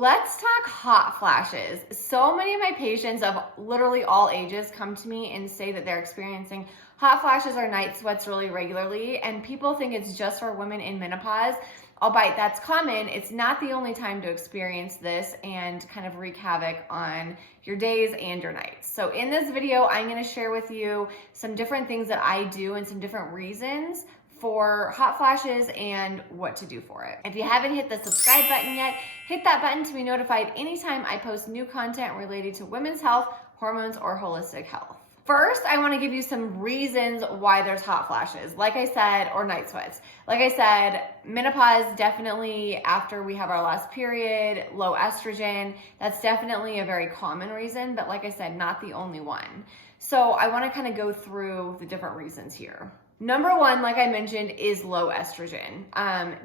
Let's talk hot flashes. So many of my patients of literally all ages come to me and say that they're experiencing hot flashes or night sweats really regularly, and people think it's just for women in menopause. Albeit that's common, it's not the only time to experience this and kind of wreak havoc on your days and your nights. So in this video, I'm gonna share with you some different things that I do and some different reasons for hot flashes and what to do for it. If you haven't hit the subscribe button yet, hit that button to be notified anytime I post new content related to women's health, hormones, or holistic health. First, I want to give you some reasons why there's hot flashes, like I said, or night sweats. Like I said, menopause, definitely after we have our last period, low estrogen, that's definitely a very common reason, but like I said, not the only one. So I want to kind of go through the different reasons here. Number one, like I mentioned, is low estrogen.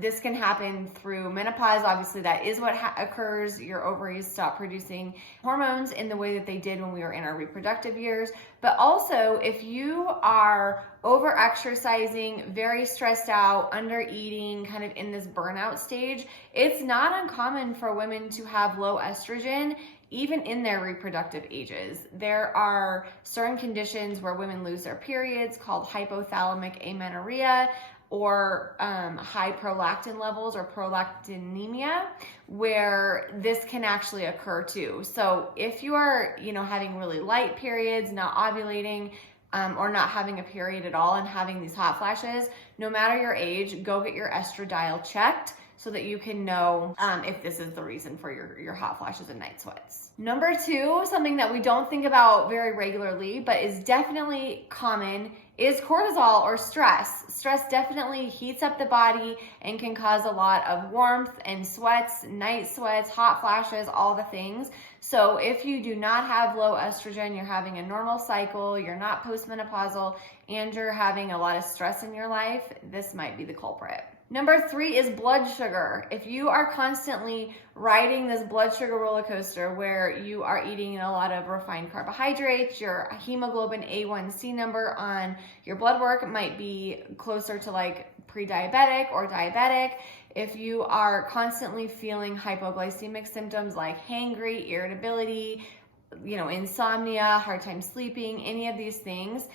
This can happen through menopause. Obviously, that is what occurs. Your ovaries stop producing hormones in the way that they did when we were in our reproductive years. But also, if you are over-exercising, very stressed out, under-eating, kind of in this burnout stage, it's not uncommon for women to have low estrogen even in their reproductive ages. There are certain conditions where women lose their periods called hypothalamic amenorrhea or high prolactin levels or prolactinemia, where this can actually occur too. So if you are, having really light periods, not ovulating, or not having a period at all and having these hot flashes, no matter your age, go get your estradiol checked so that you can know if this is the reason for your hot flashes and night sweats. Number two, something that we don't think about very regularly, but is definitely common, is cortisol or stress. Stress definitely heats up the body and can cause a lot of warmth and sweats, night sweats, hot flashes, all the things. So if you do not have low estrogen, you're having a normal cycle, you're not postmenopausal, and you're having a lot of stress in your life, this might be the culprit. Number three is blood sugar. If you are constantly riding this blood sugar roller coaster where you are eating a lot of refined carbohydrates, your hemoglobin A1C number on your blood work might be closer to like pre-diabetic or diabetic. If you are constantly feeling hypoglycemic symptoms like hangry, irritability, insomnia, hard time sleeping, any of these things,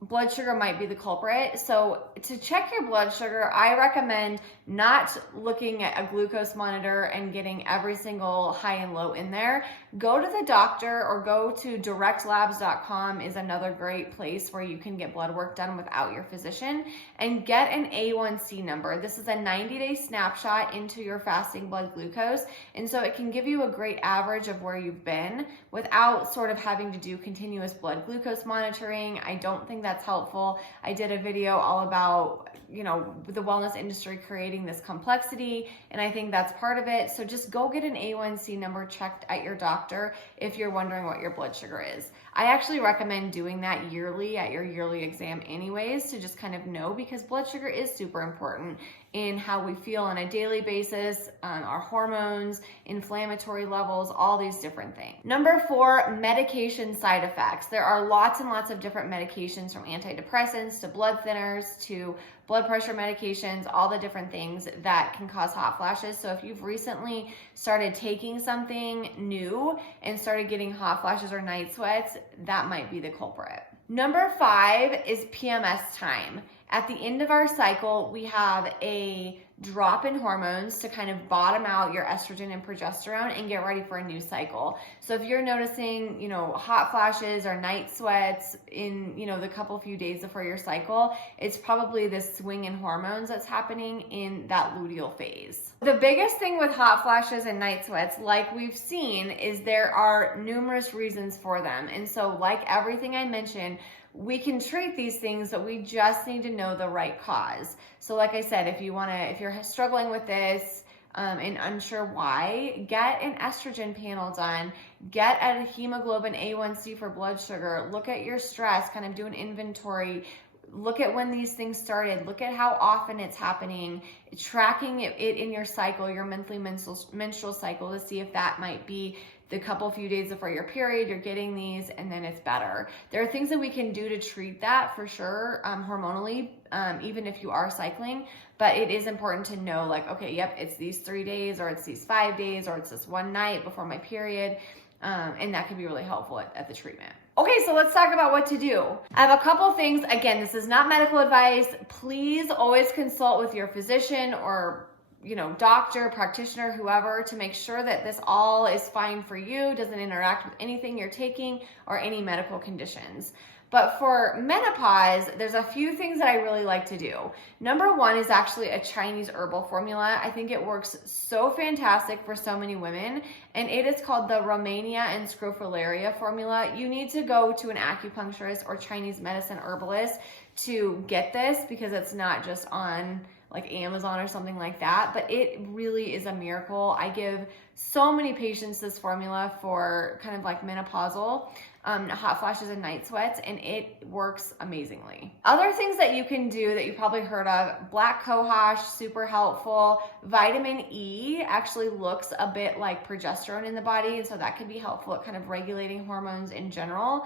blood sugar might be the culprit. So to check your blood sugar, I recommend not looking at a glucose monitor and getting every single high and low in there. Go to the doctor or go to directlabs.com is another great place where you can get blood work done without your physician and get an A1C number. This is a 90-day snapshot into your fasting blood glucose. And so it can give you a great average of where you've been without sort of having to do continuous blood glucose monitoring. I don't think that's helpful. I did a video all about, the wellness industry creating this complexity, and I think that's part of it. So just go get an A1C number checked at your doctor if you're wondering what your blood sugar is. I actually recommend doing that yearly at your yearly exam anyways to just kind of know, because blood sugar is super important in how we feel on a daily basis, our hormones, inflammatory levels, all these different things. Number four, medication side effects. There are lots and lots of different medications, from antidepressants to blood thinners to blood pressure medications, all the different things that can cause hot flashes. So if you've recently started taking something new and started getting hot flashes or night sweats, that might be the culprit. Number five is PMS time. At the end of our cycle, we have a drop in hormones to kind of bottom out your estrogen and progesterone and get ready for a new cycle. So if you're noticing, hot flashes or night sweats in, the few days before your cycle, it's probably this swing in hormones that's happening in that luteal phase. The biggest thing with hot flashes and night sweats, like we've seen, is there are numerous reasons for them. And so like everything I mentioned, we can treat these things, but we just need to know the right cause. So like I said, if you're struggling with this and unsure why, get an estrogen panel done, get a hemoglobin A1C for blood sugar, look at your stress, kind of do an inventory, Look at when these things started. Look at how often it's happening. Tracking it in your cycle, your monthly menstrual cycle, to see if that might be the few days before your period, you're getting these, and then it's better. There are things that we can do to treat that for sure, hormonally, even if you are cycling. But it is important to know, like, okay, yep, it's these 3 days, or it's these 5 days, or it's this one night before my period. And that can be really helpful at the treatment. Okay, so let's talk about what to do. I have a couple things. Again, this is not medical advice. Please always consult with your physician or doctor, practitioner, whoever, to make sure that this all is fine for you, doesn't interact with anything you're taking or any medical conditions. But for menopause, there's a few things that I really like to do. Number one is actually a Chinese herbal formula. I think it works so fantastic for so many women, and it is called the Romania and Scrophularia formula. You need to go to an acupuncturist or Chinese medicine herbalist to get this, because it's not just on like Amazon or something like that, but it really is a miracle. I give so many patients this formula for kind of like menopausal, hot flashes and night sweats, and it works amazingly. Other things that you can do that you probably heard of: black cohosh, super helpful. Vitamin E actually looks a bit like progesterone in the body, and so that can be helpful at kind of regulating hormones in general.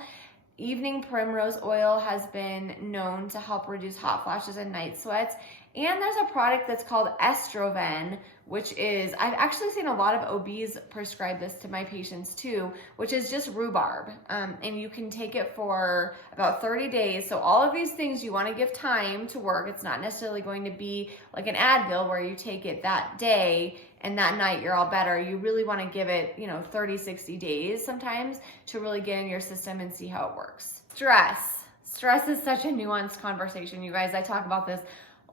Evening primrose oil has been known to help reduce hot flashes and night sweats. And there's a product that's called Estrogen, which is, I've actually seen a lot of OBs prescribe this to my patients too, which is just rhubarb. And you can take it for about 30 days. So all of these things you want to give time to work. It's not necessarily going to be like an Advil where you take it that day and that night you're all better. You really want to give it, 30, 60 days sometimes to really get in your system and see how it works. Stress is such a nuanced conversation, you guys. I talk about this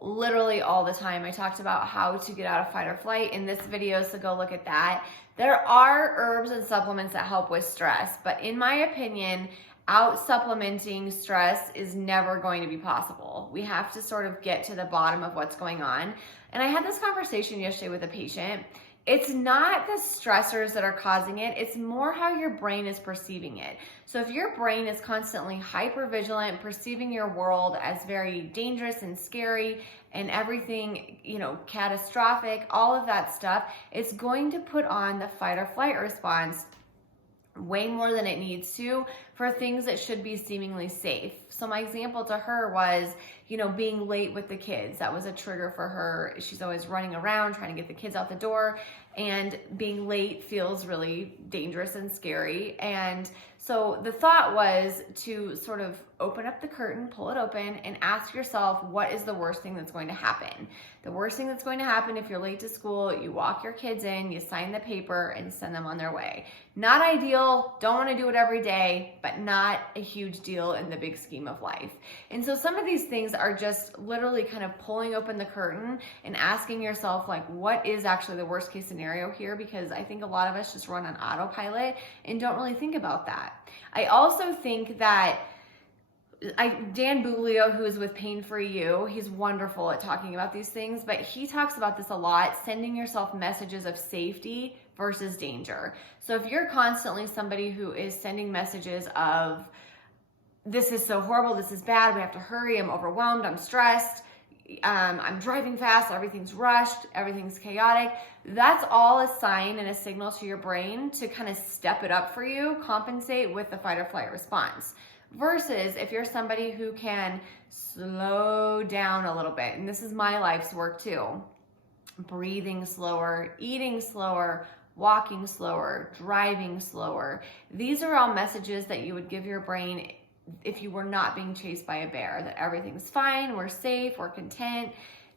literally all the time. I talked about how to get out of fight or flight in this video, so go look at that. There are herbs and supplements that help with stress, but in my opinion, out supplementing stress is never going to be possible. We have to sort of get to the bottom of what's going on. And I had this conversation yesterday with a patient. It's not the stressors that are causing it, it's more how your brain is perceiving it. So if your brain is constantly hypervigilant, perceiving your world as very dangerous and scary and everything, catastrophic, all of that stuff, it's going to put on the fight or flight response way more than it needs to for things that should be seemingly safe. So my example to her was, being late with the kids. That was a trigger for her. She's always running around trying to get the kids out the door, and being late feels really dangerous and scary. And so the thought was to sort of open up the curtain, pull it open, and ask yourself, what is the worst thing that's going to happen? The worst thing that's going to happen if you're late to school, you walk your kids in, you sign the paper, and send them on their way. Not ideal, don't want to do it every day, but not a huge deal in the big scheme of life. And so some of these things are just literally kind of pulling open the curtain and asking yourself, like, what is actually the worst case scenario here? Because I think a lot of us just run on autopilot and don't really think about that. I also think that Dan Buglio, who is with Pain For You, he's wonderful at talking about these things, but he talks about this a lot, sending yourself messages of safety versus danger. So if you're constantly somebody who is sending messages of, this is so horrible, this is bad, we have to hurry, I'm overwhelmed, I'm stressed, I'm driving fast, everything's rushed, everything's chaotic, that's all a sign and a signal to your brain to kind of step it up for you, compensate with the fight or flight response. Versus if you're somebody who can slow down a little bit, and this is my life's work too, breathing slower, eating slower, walking slower, driving slower. These are all messages that you would give your brain if you were not being chased by a bear, that everything's fine, we're safe, we're content,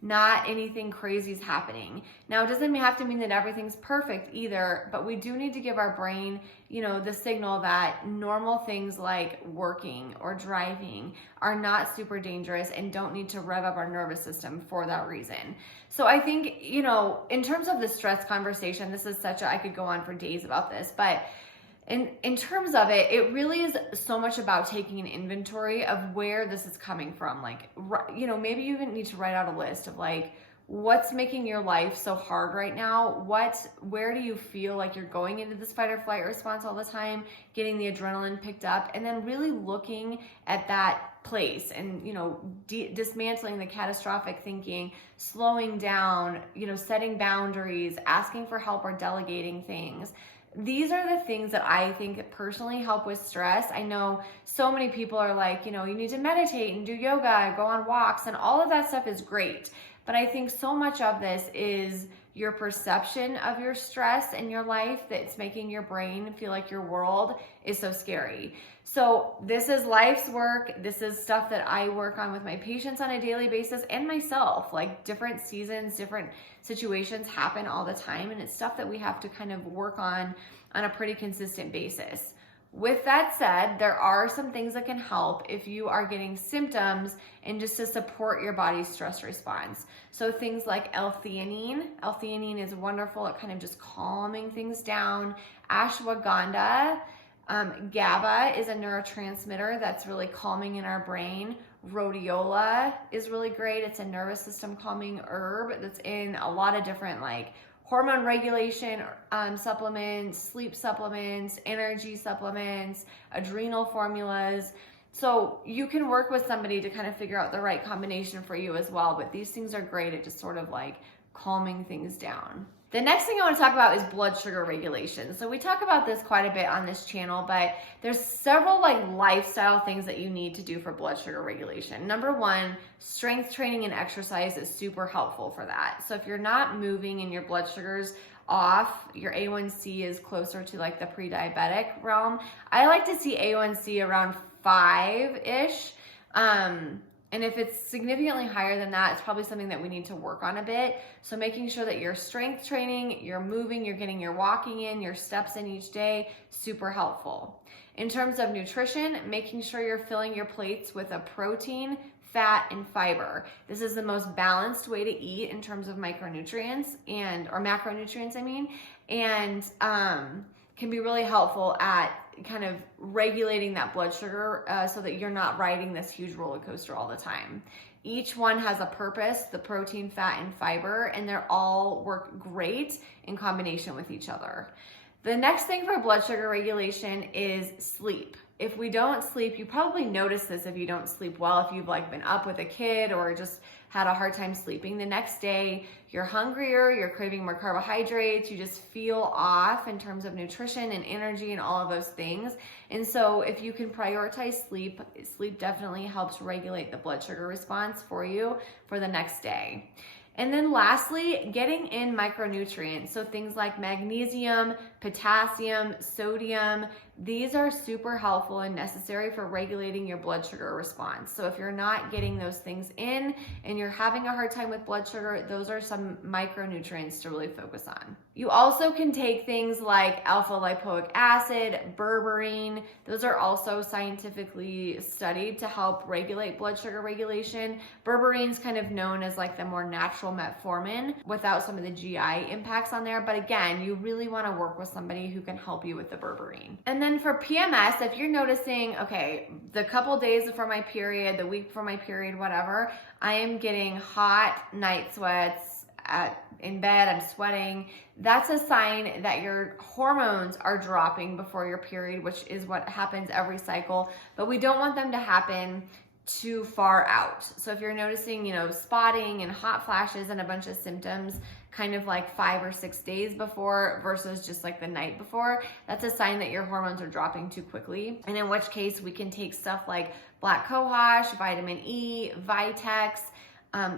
not anything crazy is happening. Now, it doesn't have to mean that everything's perfect either, but we do need to give our brain, the signal that normal things like working or driving are not super dangerous and don't need to rev up our nervous system for that reason. So I think, in terms of the stress conversation, this is I could go on for days about this, but in terms of it, it really is so much about taking an inventory of where this is coming from. Like, maybe you even need to write out a list of like, what's making your life so hard right now? Where do you feel like you're going into this fight or flight response all the time, getting the adrenaline picked up, and then really looking at that place and, you know, dismantling the catastrophic thinking, slowing down, you know, setting boundaries, asking for help or delegating things. These are the things that I think personally help with stress. I know so many people are like, you know, you need to meditate and do yoga, go on walks, and all of that stuff is great. But I think so much of this is your perception of your stress in your life that's making your brain feel like your world is so scary. So this is life's work. This is stuff that I work on with my patients on a daily basis and myself. Like different seasons, different situations happen all the time, and it's stuff that we have to kind of work on a pretty consistent basis. With that said, there are some things that can help if you are getting symptoms and just to support your body's stress response. So things like L-theanine. L-theanine is wonderful at kind of just calming things down. Ashwagandha. GABA is a neurotransmitter that's really calming in our brain. Rhodiola is really great. It's a nervous system calming herb that's in a lot of different like hormone regulation supplements, sleep supplements, energy supplements, adrenal formulas. So you can work with somebody to kind of figure out the right combination for you as well. But these things are great at just sort of like calming things down. The next thing I want to talk about is blood sugar regulation. So we talk about this quite a bit on this channel, but there's several like lifestyle things that you need to do for blood sugar regulation. Number one, strength training and exercise is super helpful for that. So if you're not moving and your blood sugar's off, your A1C is closer to like the pre-diabetic realm. I like to see A1C around 5-ish. And if it's significantly higher than that, it's probably something that we need to work on a bit. So making sure that you're strength training, you're moving, you're getting your walking in, your steps in each day, super helpful. In terms of nutrition, making sure you're filling your plates with a protein, fat, and fiber. This is the most balanced way to eat in terms of micronutrients or macronutrients, and can be really helpful at kind of regulating that blood sugar so that you're not riding this huge roller coaster all the time. Each one has a purpose, the protein, fat, and fiber, and they're all work great in combination with each other. The next thing for blood sugar regulation is sleep. If we don't sleep, you probably notice this if you don't sleep well, if you've like been up with a kid or just had a hard time sleeping. The next day, you're hungrier, you're craving more carbohydrates, you just feel off in terms of nutrition and energy and all of those things. And so if you can prioritize sleep, sleep definitely helps regulate the blood sugar response for you for the next day. And then lastly, getting in micronutrients. So things like magnesium, potassium, sodium, these are super helpful and necessary for regulating your blood sugar response. So if you're not getting those things in and you're having a hard time with blood sugar, those are some micronutrients to really focus on. You also can take things like alpha lipoic acid, berberine. Those are also scientifically studied to help regulate blood sugar regulation. Berberine's kind of known as like the more natural metformin without some of the GI impacts on there. But again, you really want to work with somebody who can help you with the berberine. And then for PMS, if you're noticing, okay, the couple days before my period, the week before my period, whatever, I am getting hot night sweats in bed, I'm sweating, that's a sign that your hormones are dropping before your period, which is what happens every cycle, but we don't want them to happen too far out. So if you're noticing, spotting and hot flashes and a bunch of symptoms kind of like 5 or 6 days before versus just like the night before, that's a sign that your hormones are dropping too quickly. And in which case we can take stuff like black cohosh, vitamin E, Vitex.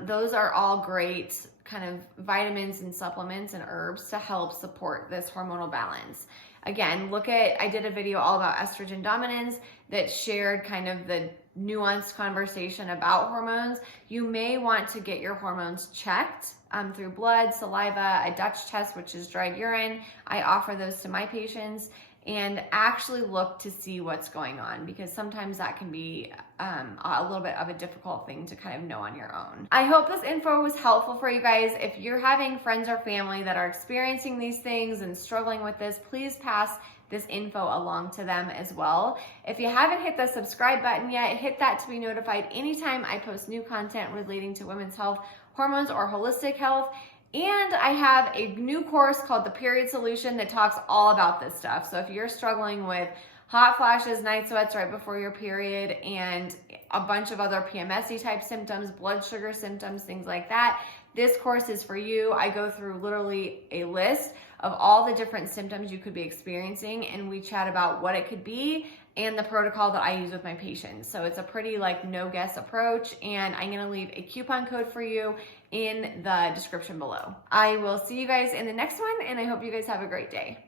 Those are all great kind of vitamins and supplements and herbs to help support this hormonal balance. Again, I did a video all about estrogen dominance that shared kind of the nuanced conversation about hormones. You may want to get your hormones checked through blood, saliva, a Dutch test, which is dried urine. I offer those to my patients, and actually look to see what's going on, because sometimes that can be a little bit of a difficult thing to kind of know on your own. I hope this info was helpful for you guys. If you're having friends or family that are experiencing these things and struggling with this, please pass this info along to them as well. If you haven't hit the subscribe button yet, hit that to be notified anytime I post new content relating to women's health hormones or holistic health. And I have a new course called The Period Solution that talks all about this stuff. So if you're struggling with hot flashes, night sweats right before your period, and a bunch of other PMS type symptoms, blood sugar symptoms, things like that, this course is for you. I go through literally a list of all the different symptoms you could be experiencing, and we chat about what it could be and the protocol that I use with my patients. So it's a pretty no guess approach, and I'm gonna leave a coupon code for you in the description below. I will see you guys in the next one, and I hope you guys have a great day.